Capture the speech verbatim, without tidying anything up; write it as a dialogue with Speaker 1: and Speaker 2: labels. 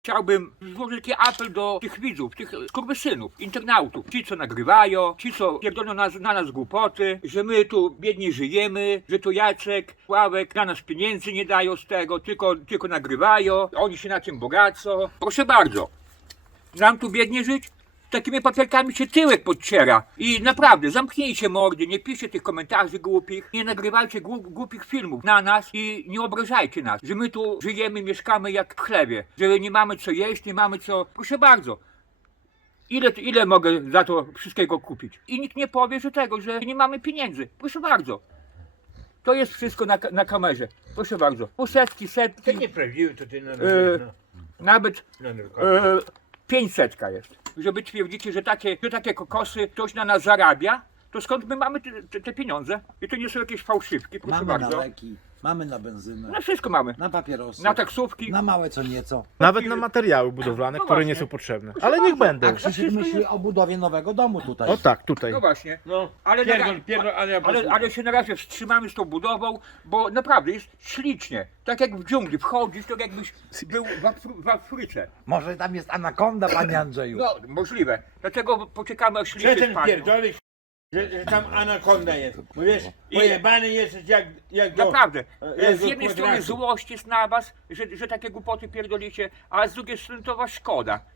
Speaker 1: Chciałbym złożyć taki apel do tych widzów, tych skurwysynów, internautów. Ci, co nagrywają, ci, co pierdolą nas, na nas głupoty, że my tu biednie żyjemy, że tu Jacek, Sławek na nas pieniędzy nie dają z tego, tylko, tylko nagrywają, oni się na tym bogacą. Proszę bardzo, nam tu biednie żyć? Takimi papierkami się tyłek podciera. I naprawdę, zamknijcie mordy, nie piszcie tych komentarzy głupich, nie nagrywajcie głup, głupich filmów na nas i nie obrażajcie nas, że my tu żyjemy, mieszkamy jak w chlebie, że nie mamy co jeść, nie mamy co... Proszę bardzo, ile, ile mogę za to wszystkiego kupić? I nikt nie powie, że tego, że nie mamy pieniędzy. Proszę bardzo. To jest wszystko na, na kamerze. Proszę bardzo. Po setki, setki,
Speaker 2: Tak nieprawdziwy to ty na
Speaker 1: e,
Speaker 2: no,
Speaker 1: nawet...
Speaker 2: na
Speaker 1: E, pięćsetka jest. Żeby twierdzicie, że takie, że takie kokosy ktoś na nas zarabia, to skąd my mamy te, te, te pieniądze? I to nie są jakieś fałszywki, proszę
Speaker 3: Mamy
Speaker 1: bardzo.
Speaker 3: na leki, mamy na benzynę,
Speaker 1: Na wszystko mamy.
Speaker 3: na papierosy,
Speaker 1: Na taksówki.
Speaker 3: na małe co nieco.
Speaker 4: Nawet na materiały budowlane,
Speaker 1: No
Speaker 4: które
Speaker 1: właśnie.
Speaker 4: nie są potrzebne.
Speaker 1: Proszę
Speaker 4: Ale niech
Speaker 1: bardzo.
Speaker 4: będą.
Speaker 3: A Krzysiek
Speaker 1: wszystko
Speaker 3: myśli
Speaker 1: jest-
Speaker 3: o budowie nowego domu tutaj.
Speaker 4: O tak, tutaj.
Speaker 1: No właśnie.
Speaker 2: no,
Speaker 1: Ale, na,
Speaker 2: pierdol, pierdol, ale ja
Speaker 1: ale,
Speaker 2: posłucham.
Speaker 1: ale się na razie wstrzymamy z tą budową, bo naprawdę jest ślicznie. Tak jak w dżungli wchodzisz, tak jakbyś był w, Afry- w Afryce.
Speaker 3: Może tam jest anakonda, panie Andrzeju.
Speaker 1: No, możliwe. Dlatego poczekamy aż
Speaker 2: Że
Speaker 1: ślicznie
Speaker 2: ten
Speaker 1: spadną.
Speaker 2: pierdolisz, że, że tam anakonda jest. Bo wiesz, pojebany jesteś jak, jak do...
Speaker 1: Naprawdę,
Speaker 2: jak
Speaker 1: z
Speaker 2: do
Speaker 1: jednej strony
Speaker 2: kwadratu.
Speaker 1: złość jest na was, że, że takie głupoty pierdolicie, a z drugiej strony to was szkoda.